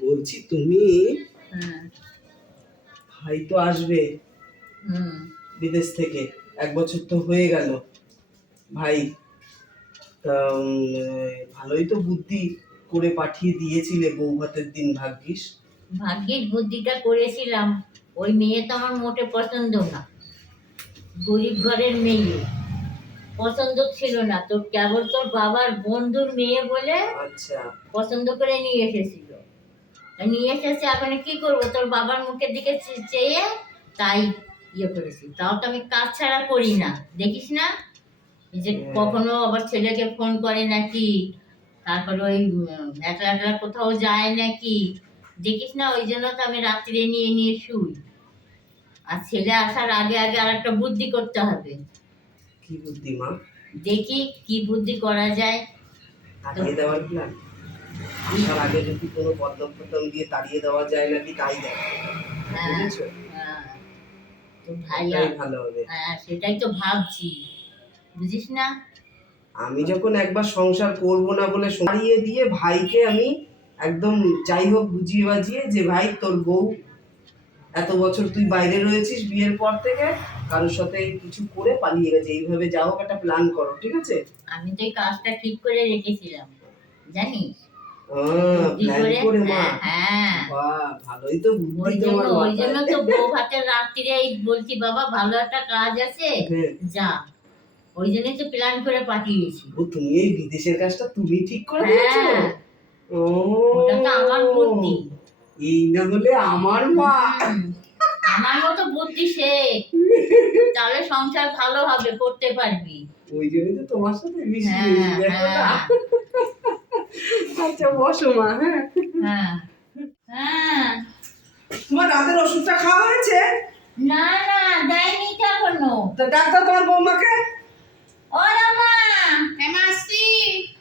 বলছি তুমি? ভাই তো আসবে। বিদেশ থেকে। এক বছর তো হয়ে গেল। ভাই তা ভালোই তো বুদ্ধি করে পাঠিয়ে দিয়েছিলে বউ ভাতের দিন ভাগ্যিস। ভাগ্যিস বুদ্ধিটা করেছিলাম। ওই মেয়ে তো আমার মোটে পছন্দ না। গরিব ঘরের মেয়ে। পছন্দ ছিল না। তোর কেবল তোর বাবার বন্ধুর মেয়ে বলে আচ্ছা। পছন্দ করে নিয়ে এসেছিল। নিয়ে এসেছে এখন কি করব? তোর বাবার মুখের দিকে চেয়ে তাই ইয়ে করেছি। তাও তো আমি কাজ ছাড়া করি না। দেখিস না? এই যে হ্যাঁ। কখনো আবার ছেলেকে ফোন করে নাকি? তারপরে ওই একলা একলা কোথাও যায় নাকি? দেখিস না? ওই জন্য তো আমি রাত্রে নিয়ে নিয়ে শুই। আর ছেলে আসার আগে আগে আর একটা বুদ্ধি করতে হবে। কি বুদ্ধি মা? দেখি কি বুদ্ধি করা যায়। আসার আগে যদি কোনো পদ্ম পদ্ম দিয়ে তাড়িয়ে দেওয়া যায় নাকি তাই দেখো। হ্যাঁ বুঝেছ? হ্যাঁ। ভালো হবে। হ্যাঁ সেটাই তো ভাবছি। বুঝিস না? আমি যখন একবার সংসার করব না বলে সরিয়ে দিয়ে ভাইকে আমি একদম যাই হোক বুঝিয়ে বাজিয়ে যে ভাই তোর বউ এত বছর তুই বাইরে রয়েছিস বিয়ের পর থেকে কারোর সাথে কিছু করে পালিয়ে গেছে। এইভাবে যা হোক একটা প্ল্যান করো ঠিক আছে? আমি তো এই কাজটা ঠিক করে রেখেছিলাম। জানিস? হ্যাঁ। ওই জন্য। তো বউ ভাতের রাত্রিরে বলছি বাবা ভালো একটা কাজ আছে হ্যাঁ। যা। ওই জন্যই তো প্ল্যান করে পাঠিয়েছি। ও তুমি এই বিদেশের কাজটা তুমি ঠিক করে দিয়েছ? হ্যাঁ ও। ওটা তো আমার বুদ্ধি। এই না হলে আমার মা। আমার মতো বুদ্ধি সে। তাহলে সংসার ভালো হবে করতে পারবি। ওই জন্যই তো তোমার সাথে মিশি হ্যাঁ দেখো হ্যাঁ। আচ্ছা বসো মা হ্যাঁ। হ্যাঁ। হ্যাঁ। তোমার রাতের ওষুধটা খাওয়া হয়েছে? না না দেয়নি তো তা ডাক্তার তোমার বৌমাকে? ও রামা হেমাশ্রী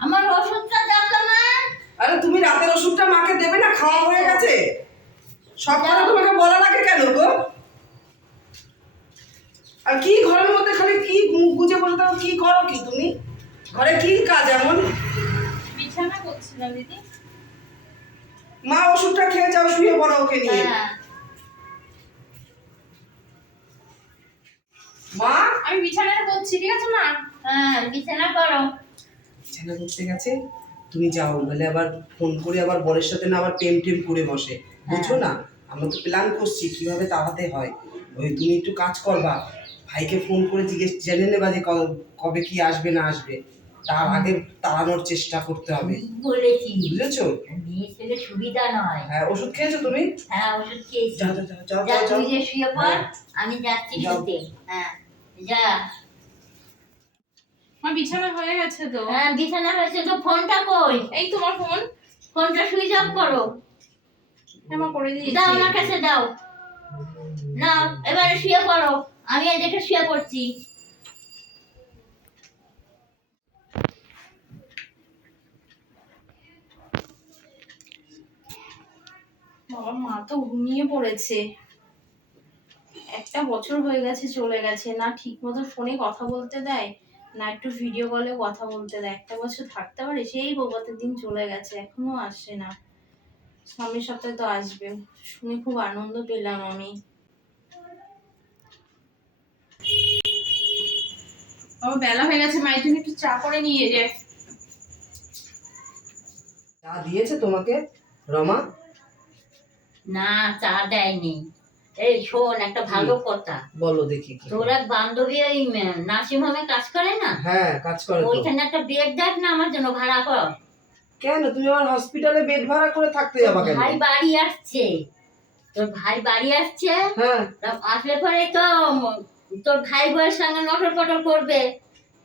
আমার ওষুধটা দাও তো মা। আরে তুমি রাতের ওষুধটা মাকে দেবে না খাওয়া হয়ে গেছে? সব কথা তোমাকে বলা লাগে কেন গো? আর কি ঘরের মধ্যে খালি কি মুখ গুজে বসে কি করো কি তুমি? ঘরে কি কাজ এমন? বিছানা করছিলাম দিদি। মা ওষুধটা খেয়ে যাও শুয়ে পড়ো ওকে নিয়ে। হ্যাঁ। মা? আমি বিছানাটা করছি ঠিক আছে মা? হ্যাঁ বিছানা করো। বিছানা করতে গেছে? তুমি যাও নাহলে আবার ফোন করে আবার বরের সাথে না আবার প্রেম টেম করে বসে। বুঝছ না? আমরা তো প্ল্যান করছি কীভাবে তাড়াতে হয়। ওই তুমি একটু কাজ করবা। ভাইকে ফোন করে জিজ্ঞেস জেনে নেবা যে কবে কি আসবে না আসবে। তার আগে তাড়ানোর চেষ্টা করতে হবে। বলেছি বুঝেছ? মেয়ে ছেলে সুবিধা নয়। হ্যাঁ ওষুধ খেয়েছো তুমি? হ্যাঁ ওষুধ খেয়েছি। যাও যাও যাও যাও যা যাও, যাও তুই যে শুয়ে পড় হ্যাঁ। আমি যাচ্ছি। শুতে। হ্যাঁ যা। মা বিছানা হয়ে গেছে তো। হ্যাঁ বিছানা হয়েছে তো ফোনটা কই? এই তোমার ফোন। ফোনটা সুইচ অফ করো। হ্যাঁ মা করে দিয়েছি। দাও আমার কাছে দাও। না এবারে শুয়ে পড়ো। আমি এদিকে শুয়ে পড়ছি। বাবা, মা তো ঘুমিয়ে পড়েছে। একটা বছর হয়ে গেছে, চলে গেছে। না ঠিক মতো ফোনে কথা বলতে দেয়, না একটু ভিডিও কলে কথা বলতে দেয়। একটা বছর থাকতে পারে, সেই বৌভাতের দিন চলে গেছে, এখনও আসে না। সামনের সপ্তাহে তো আসবে। শুনে খুব আনন্দ পেলাম আমি। বেলা হয়ে গেছে, মায়ের জন্য একটু চা করে নিয়ে যায় চা দিয়েছে তোমাকে, রমা? না চা দেয়নি। এই শোন একটা ভালো কথা। বলো দেখি তোর এক বান্ধবী ওই নার্সিং হোমে কাজ করে না? হ্যাঁ কাজ করে ওইখানে একটা বেড দেখ না আমার জন্য ভাড়া কর। কেন? তুমি আমার হসপিটালে বেড ভাড়া করে থাকতে যাবা কেন ভাই বাড়ি আসছে। তোর ভাই বাড়ি আসছে। হ্যাঁ। আসলে পরে তো তোর ভাই বউয়ের সঙ্গে নটর পটর করবে।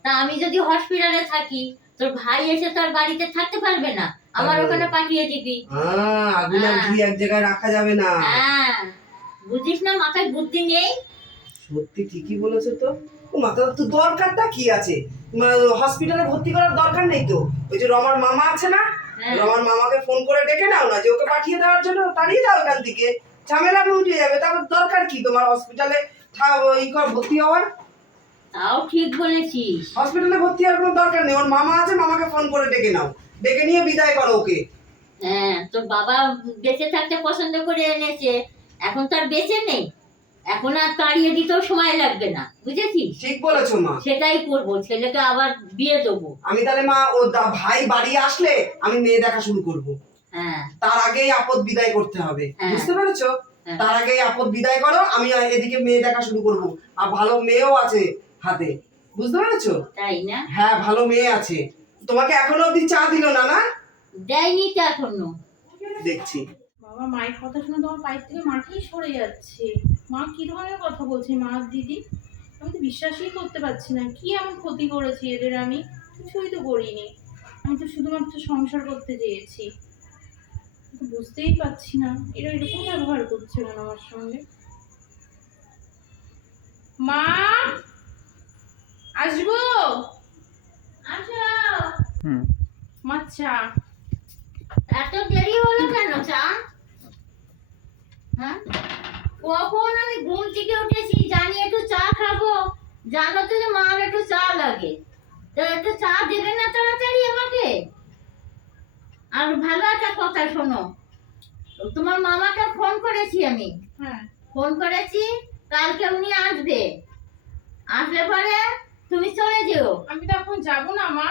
তা আমি যদি হসপিটালে থাকি তোর ভাই এসে তোর বাড়িতে থাকতে পারবে না। আমার ওখানে পাঠিয়ে দিবি। আহ, আগুন আর হ্যাঁ। ঘি এক জায়গায় রাখা যাবে না। হ্যাঁ। বুঝিস না মাথায় বুদ্ধি নেই? সত্যি ঠিকই বলেছ তো। ও মাথা তো দরকারটা কি আছে? হসপিটালে ভর্তি করার দরকার নেই তো। ওই যে রমার মামা আছে না হ্যাঁ। রমার মামাকে ফোন করে ডেকে নাও না যে ওকে পাঠিয়ে দেওয়ার জন্য তাড়িয়ে দাও এখান থেকে। ঝামেলা উঠে যাবে। তারপর দরকার কি তোমার হসপিটালে ই কর ভর্তি হওয়ার? তাও ঠিক বলেছিস। হসপিটালে ভর্তি হওয়ার কোনো দরকার নেই। ওর মামা আছে মামাকে ফোন করে ডেকে নাও। ডেকে নিয়ে বিদায় করো ওকে। হ্যাঁ তোর বাবা বেঁচে থাকতে পছন্দ করে এনেছে এখন তো আর বেঁচে নেই। এখন আর তাড়িয়ে দিতেও সময় লাগবে না বুঝেছিস? ঠিক বলেছ মা। সেটাই করব ছেলেকে আবার বিয়ে দেবো। আমি তাহলে মা ও ভাই বাড়ি আসলে আমি মেয়ে দেখা শুরু করব। হ্যাঁ। তার আগেই আপদ বিদায় করতে হবে হ্যাঁ। বুঝতে পেরেছ? হ্যাঁ। তার আগেই আপদ বিদায় করো আমি এদিকে মেয়ে দেখা শুরু করব। আর ভালো মেয়েও আছে হাতে বুঝতে পেরেছ? তাই না? হ্যাঁ ভালো মেয়ে আছে। তোমাকে এখনও অব্দি চা দিল না না? দেয়নি তো এখনও। দেখছি। বাবা মায়ের কথা শুনে তোমার পায়ের থেকে মাটিই সরে যাচ্ছে। মা কি ধরনের কথা বলছে? মা দিদি? আমি তো বিশ্বাসই করতে পারছি না। কি এমন ক্ষতি করেছি এদের আমি? কিছুই তো করিনি। আমি তো শুধুমাত্র সংসার করতে চেয়েছি। বুঝতেই পারছি না। এরা এরকম ব্যবহার করছে কেন আমার সঙ্গে? মা! আসব? আসো। মা চা এত দেরি হলো কেন চা? হ্যাঁ? কখন আমি ঘুম থেকে উঠেছি জানি একটু চা খাব। জানো তো যে মার একটু চা লাগে। তো একটু চা দেবে না তাড়াতাড়ি আমাকে? আর ভালো একটা কথা শোনো তোমার মামাকে ফোন করেছি আমি। হ্যাঁ। ফোন করেছি কালকে উনি আসবে। আসলে পরে তুমি চলে যেও। আমি তো এখন যাব না মা।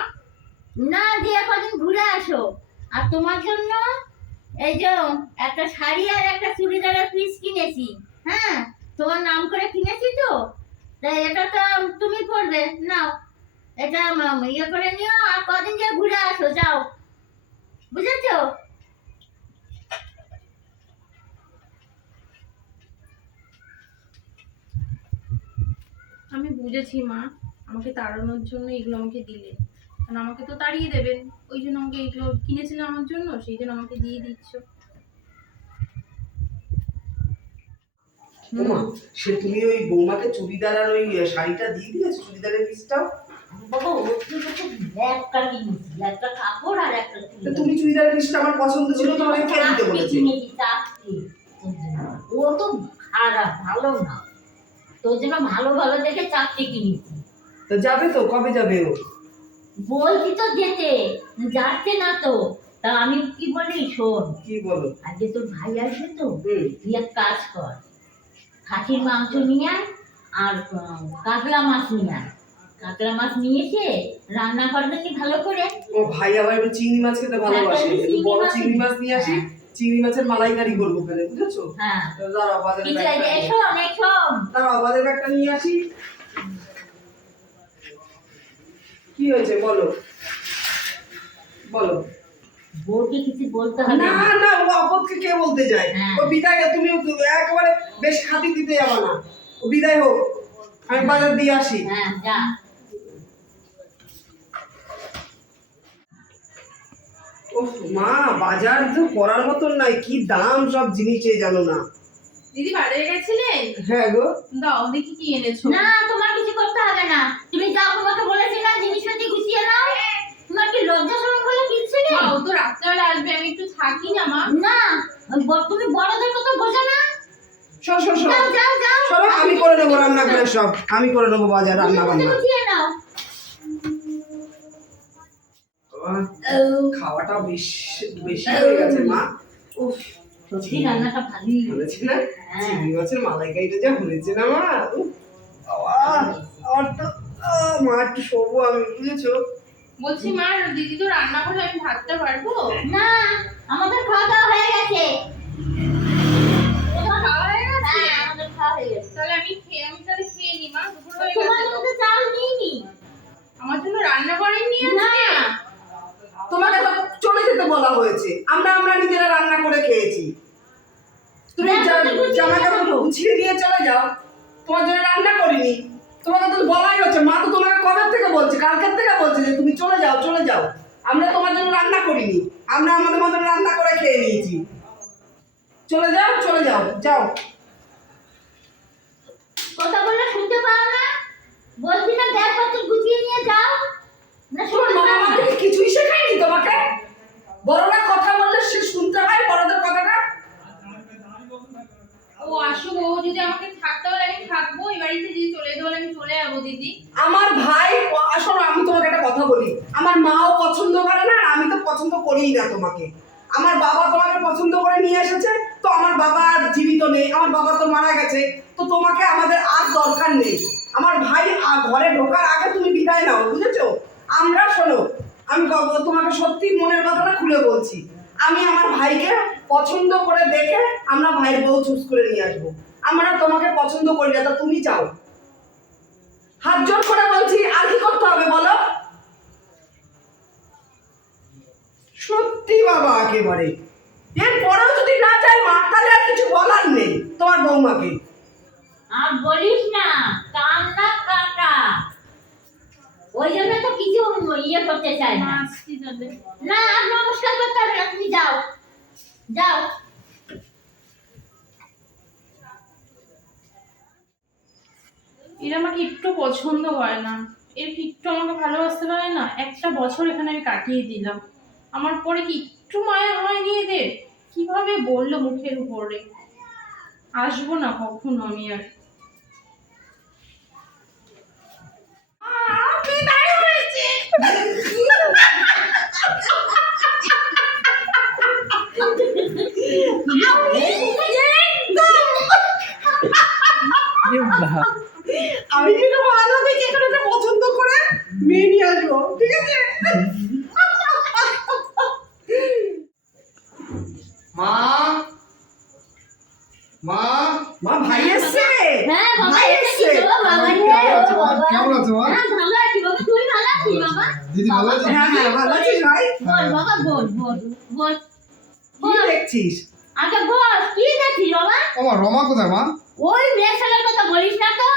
না দিয়ে কদিন ঘুরে আসো। আর তোমার জন্য এই যে একটা শাড়ি আর একটা চুড়িদারের পিস কিনেছি। হ্যাঁ? তোমার নাম করে কিনেছি তো? তাই এটা তো তুমি পরবে। নাও। এটা ইয়ে করে নিও আর কদিন যে ঘুরে আসো, যাও। বুঝেছ? আমি বুঝেছি মা। আমাকে তাড়ানোর জন্য এগুলো আমাকে দিলে। কারণ আমাকে তো তাড়িয়ে দেবেন। ওই জন্য আমাকে এগুলো কিনেছিলেন আমার জন্য সেই জন্য আমাকে দিয়ে দিচ্ছ। সে তুমি ওই বৌমাকে চুড়িদার আর ওই শাড়িটা দিয়ে দিয়েছ চুড়িদারের পিসটাও? চুড়িদার। পিসটা আমার পছন্দ ছিল তোমাকে কে দিতে চারটে বলেছে কিনেছি, চারটে। তোর জন্য। ও তো খারাপ ভালো না। তোর জন্য ভালো ভালো দেখে কিনেছি। তো যাবে তো কবে যাবে ও? বলছি তো যেতে যাচ্ছে না তো। তা আমি কি বলি শোন। কি বলো? আজকে তোর ভাই আসবে তো তুই এক কাজ কর। খাসির মাংস নিয়ে আয় আর কাতলা মাছ নিয়ে আয়। কাতলা মাছ নিয়ে এসে রান্না করবেন নি ভালো করে ও ভাই আবার একটু চিংড়ি মাছ খেতে ভালোবাসে। হ্যাঁ, একটু চিংড়ি বড় মাছ- চিংড়ি মাছ নিয়ে আসি। হ্যাঁ। চিংড়ি মাছের মালাইকারি করব ওখানে বুঝেছ? হ্যাঁ। দাঁড়াও বাজারে এসো এসো। দাঁড়াও বাজারে ব্যাগটা নিয়ে আসি। কি হয়েছে বলো? বলো। বউকে কিছু বলতে হবে? না না ও আপদকে কে বলতে যায় হ্যাঁ। ও বিদায় তুমি একেবারে বেশ খাতি দিতে যাবে না। ও বিদায় হোক আমি বাজার দিয়ে আসি। হ্যাঁ যা। ওহ মা বাজার তো করার মতন নাই কি দাম সব জিনিসে জানো না। দিদি বাজারে গেছিলেন? হ্যাঁ গো। দাও দেখি কি এনেছো। না তোমার কিছু করতে হবে না। তুমি যাও তোমাকে বলেছি না জিনিসপাতি গুছিয়ে নাও। তোমার কি লজ্জা শরম বলে কিচ্ছু নেই ও তো রাত্রেবেলা আসবে আমি একটু থাকি না মা। না তুমি বড়দের কথা বোঝো না। সর সর সর যাও যাও যাও। সরো আমি করে নেব রান্না করে সব। আমি করে নেব বাজার রান্না বান্না গুছিয়ে নাও। খাওয়াটা বেশ বেশি হয়ে গেছে মা। উফ। সত্যি রান্নাটা ভালোই হয়েছে না হ্যাঁ। চিংড়ি মাছের মালাইকারিটা যা হয়েছে না মা? আমার তো মা একটু শোবো আমি বুঝেছ? বলছি মা দিদি তো রান্না করলে আমি ভাতটা পারব না আমাদের খাওয়া দাওয়া হয়ে গেছে। হয়ে হ্যাঁ খাওয়া হয়ে গেছে। তাহলে আমি খেয়ে আমি তাহলে খেয়ে নি মা দুপুর হয়ে তোমার গেছে তো। মধ্যে চাল নিইনি আমার জন্য রান্না করেননি না আজকে তোমাকে তো চলে যেতে বলা হয়েছে আমরা আমরা নিজেরা রান্না করে খেয়েছি তুমি না, যা- তুমি গুছিয়ে জামা কাপড় রাখো। গুছিয়ে নিয়ে চলে যাও তোমার জন্য রান্না করিনি তোমাকে তো বলাই হচ্ছে মা তো তোমাকে কবে থেকে বলছে কালকের থেকে বলছে যে তুমি চলে যাও চলে যাও জন্য রান্না করিনি। আমরা আমাদের মতন রান্না করে খেয়ে নিয়েছি। চলে যাও চলে যাও যাও। কথা বললে শুনতে পাও না বলছি না ব্যাগপত্র গুছিয়ে নিয়ে যাও না তোমার শুনতে মা পাও বাবা না থেকে কিছুই শেখায়নি তোমাকে বড়রা কথা বললে সে শুনতে হয় বড়দের কথাটা ও আসুক ও যদি আমাকে থাকতে বলে আমি থাকব এই বাড়িতে যদি চলে যেতে বলে আমি চলে যাব দিদি আমার ভাই আসলে আমি তোমাকে একটা কথা বলি আমার মাও পছন্দ করে না আর আমি তো পছন্দ করিই না তোমাকে আমার বাবা তোমাকে পছন্দ করে নিয়ে এসেছে তো আমার বাবা আর জীবিত নেই আমার বাবা তো মারা গেছে তো তোমাকে আমাদের আর দরকার নেই আমার ভাই ঘরে ঢোকার আগে তুমি বিদায় নাও, বুঝেছ? আমরা, শোনো, আমি তোমাকে সত্যি মনের কথাটা খুলে বলছি। আমি আমার ভাইকে পছন্দ করে দেখে আমরা ভাইয়ের বউ চুজ করে নিয়ে আসব। আমরা তোমাকে পছন্দ করি না, তা তুমি চাও। হাত জোর করে বলছি, আর কি করতে হবে বলো? সত্যি বাবা, একেবারে। এরপরেও যদি না চাই মা, তাহলে আর কিছু বলার নেই তোমার বৌমাকে। আর বলিস না কান্না কাটা। ওই জন্য তো কিছু ইয়ে করতে চাই না। না আর নমস্কার করতে হবে না তুমি যাও। যাও। এরা আমাকে একটু পছন্দ করে না। এর একটু আমাকে ভালোবাসতে পারে না একটা বছর এখানে আমি কাটিয়ে দিলাম। আমার পরে কি একটু মায়া হয়নি এদের? কীভাবে বলল মুখের উপরে? আসব না কখনো আমি আর বিদায় হয়েছে আমি কিন্তু ভালো দেখে এখানে একটা পছন্দ করে মেয়ে নিয়ে আসব ঠিক আছে মা মা মা ভাই এসছে হ্যাঁ বাবা ভাই এসেছি এসছে তো, বাবা রে, কেমন আছো, মা? বাবা। কেমন আছো, মা? হ্যাঁ, ভালো আছি বাবা তুই ভালো আছিস বাবা? দিদি ভালো আছে? হ্যাঁ হ্যাঁ ভালো আছিস ভাই? বল বাবা বল বল বল। কি দেখছিস? আগে বল কি দেখছিস বাবা? ও মা রমা কোথায় মা? ওই মেয়ে ছেলের কথা বলিস না তো?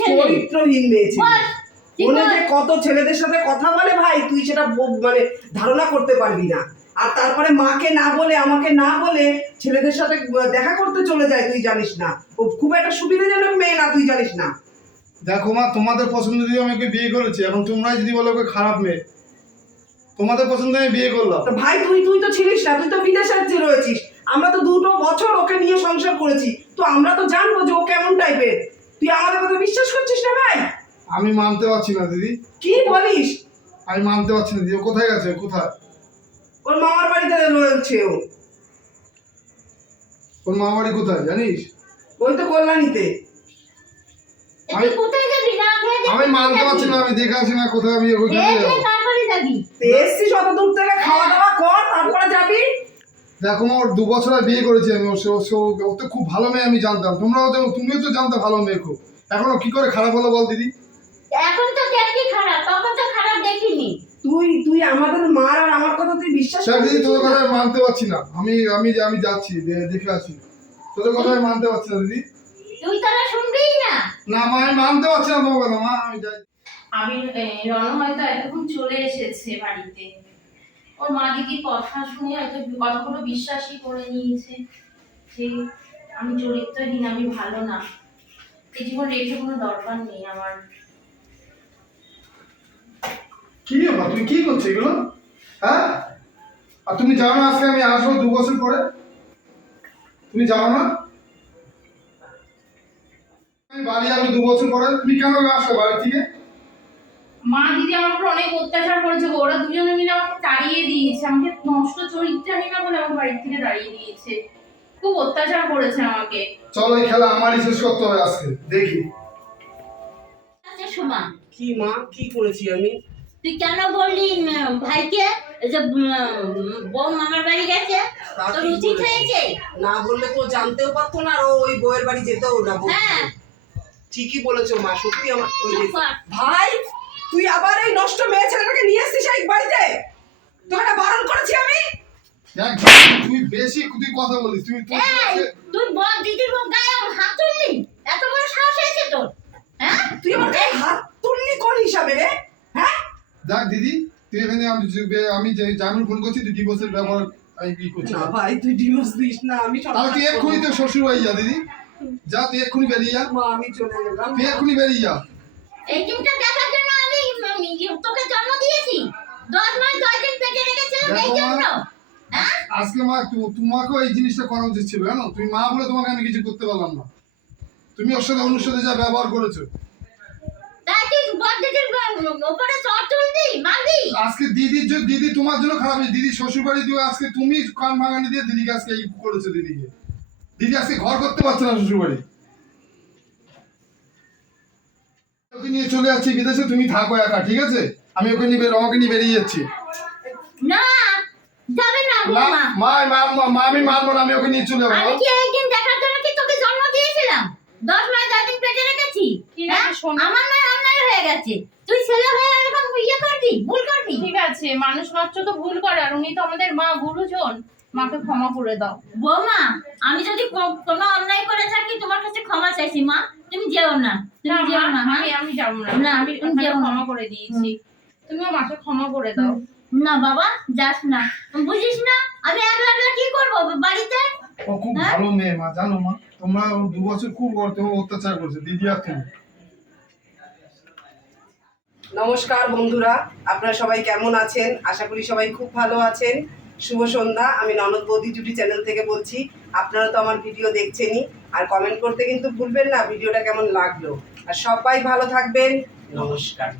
চরিত্রহীন। মেয়ে ছেলে? যে কত ছেলেদের সাথে কথা বলে ভাই তুই সেটা মানে ধারণা করতে পারবি না। আর তারপরে মাকে না বলে আমাকে না বলে ছেলেদের সাথে দেখা করতে চলে যায় তুই জানিস না। ও খুব একটা সুবিধাজনক মেয়ে না তুই জানিস না। দেখো মা তোমাদের পছন্দ দিয়ে আমাকে বিয়ে করেছি এখন তোমরাই যদি বলো ওকে খারাপ মেয়ে তোমাদের পছন্দ আমি বিয়ে করলাম। ভাই তুই তুই তো ছিলিস না তুই তো বিদেশে যে রয়েছিস। আমরা তো দুটো বছর ওকে নিয়ে সংসার করেছি তো আমরা তো জানব যে ও কেমন টাইপের তুই আমাদের কথা বিশ্বাস করছিস না ভাই? আমি মানতে পারছি না দিদি। কি বলিস? আমি মানতে পারছি না দিদি। ও কোথায় গেছে? কোথায়? ওর মামার বাড়িতে রয়েছে ও। ওর মা বাড়ি কোথায় জানিস? ওই তো কল্যাণীতে। তুই কোথায় যাবি? না আমি মানতে পারছি না আমি দেখে আসি না কোথায় আমি ওইখানে যাব। তারপরে যাবি। তো এসছিস অত দূর থেকে খাওয়া দাওয়া কর তারপরে যাবি। দেখো ওর দু বছর বিয়ে করেছি আমি ওর সে- সে- ও তো খুব ভালো মেয়ে আমি জানতাম। তোমরাও তো তুমিও তো জানতে ভালো মেয়ে খুব। এখনও কি করে খারাপ হলো বল দিদি? এখন তো দেখি খারাপ তখন তো খারাপ দেখিনি। তুই তুই আমাদের মার আর আমার কথা তুই বিশ্বাস স্যার দিদি না? কথা মানতে পারছি না। আমি আমি আমি যাচ্ছি দেখে আসি। তোদের কথা মানতে পারছি না দিদি। তুই তারা শুনবি না। না মা আমি মানতে পারছি না তোমার কথা মা আমি যাই। এ, রণ হয়তো এতক্ষণ চলে এসেছে বাড়িতে। ওর মা দিদির কথা শুনে হয়তো কথাগুলো বিশ্বাসই করে নিয়েছে যে আমি চরিত্রহীন আমি ভালো না। এই জীবন রেখে কোনো দরকার নেই আমার। কি ব্যাপার তুমি কি করছ এগুলো? হ্যাঁ? আর তুমি জানো না আজকে আমি আসব দু বছর পরে? তুমি জানো না? আমি বাড়ি আসব দু বছর পরে তুমি কেন আসো বাড়ি থেকে? মা দিদি আমার উপর অনেক অত্যাচার করেছে গো। ওরা দুজনে মিলে আমাকে তাড়িয়ে দিয়েছে। আমাকে নষ্ট চরিত্রহীনা বলে আমার বাড়ি থেকে তাড়িয়ে দিয়েছে। খুব অত্যাচার করেছে আমাকে। চলো এই খেলা আমারই শেষ করতে হবে আজকে। দেখি। আচ্ছা শোমা কি মা? কি করেছি আমি? তুই কেন বললি ভাইকে যে বউ মামার বাড়ি গেছে? তা তোর উচিত হয়েছে? না বললে তো জানতেও পারতো না আর ওই বউয়ের বাড়ি যেতেও না হ্যাঁ। ঠিকই বলেছ মা সত্যি আমার। ভাই তুই আবার এই নষ্ট মেয়ে ছেলেটাকে নিয়ে এসছিস এই বাড়িতে? তোকে বারণ করেছি আমি? দেখ তুই বেশি তুই কথা বলিস তুমি তুই তুই বল দিদির গায়ে হাত তুললি? এত বড় সাহস হয়েছে তোর হ্যাঁ? তুই আমার গায়ে হাত তুললি কোন হিসাবে রে হ্যাঁ? দেখ দিদি তুই এখানে আমি আমি যে জামিন ফোন করছি তুই ডিভোর্সের ব্যবহার আমি কি করছি? না ভাই তুই ডিভোর্স দিস না আমি তাহলে তুই এক্ষুনি তো শ্বশুর বাড়ি যা দিদি। যা তুই এক্ষুনি বেরিয়ে যা। মা আমি চলে গেলাম। তুই এক্ষুনি বেরিয়ে যা। এই দিনটা দেখার জন্য আমি ইয়ে, তোকে জন্ম দিয়েছি? দশ মাস দশ দিন পেটে রেখেছিলাম এই জন্য। হ্যাঁ? আজকে মা তু- তোমাকেও এই জিনিসটা করা উচিত ছিল জানো? তুমি মা বলে তোমাকে আমি কিছু করতে পারলাম না। তুমি ওর সাথে অনুর সাথে যা ব্যবহার করেছ। আজকে দিদির জন্য দিদি তোমার জন্য খারাপ হয়েছে দিদি শ্বশুর বাড়ি দিয়ে আজকে তুমি কান ভাঙানি দিয়ে দিদিকে আজকে এই করেছ দিদিকে। দিদি আজকে ঘর করতে পারছে না শ্বশুর বাড়ি ওকে নিয়ে চলে যাচ্ছি বিদেশে তুমি থাকো একা ঠিক আছে? আমি ওকে নিয়ে নিয়ে বেরিয়ে যাচ্ছি। না যাবে না বৌমা মা। মা আমি মারবো না আমি ওকে নিয়ে চলে যাব। আমি কি একদিন দেখার জন্য কি তোকে জন্ম দিয়েছিলাম? দশ মাস দিন পেটে রেখেছি হ্যাঁ? আমার নয় অন্যায় হয়ে গেছে। তুই ছেলে হয়ে এরকম ইয়ে করবি ভুল করবি? ঠিক আছে মানুষ মাত্র তো ভুল করে আর উনি তো আমাদের মা গুরুজন। মাকে ক্ষমা করে দাও। বৌমা আমি যদি কোনো অন্যায় করে থাকি তোমার কাছে ক্ষমা চাইছি মা। তুমি যেও না। তুমি না, যেও না? আমি আমি যাব না। না, আমি ক্ষমা করে দিয়েছি। তুমিও মাকে ক্ষমা করে দাও। না বাবা যাস না। বুঝিস না? আমি একলা একলা কি করব? বাড়িতে? ও খুব হ্যাঁ? ভালো মেয়ে মা জানো মা। তোমরা দু বছর খুব তোমার অত্যাচার করছে দিদি আর তুমি। নমস্কার বন্ধুরা। আপনারা সবাই কেমন আছেন? আশা করি সবাই খুব ভালো আছেন। শুভ সন্ধ্যা, আমি ননদ বৌদি জুটি চ্যানেল থেকে বলছি, আপনারা তো আমার ভিডিও দেখছেনই, আর কমেন্ট করতে কিন্তু ভুলবেন না, ভিডিওটা কেমন লাগল। আর সবাই ভালো থাকবেন, নমস্কার।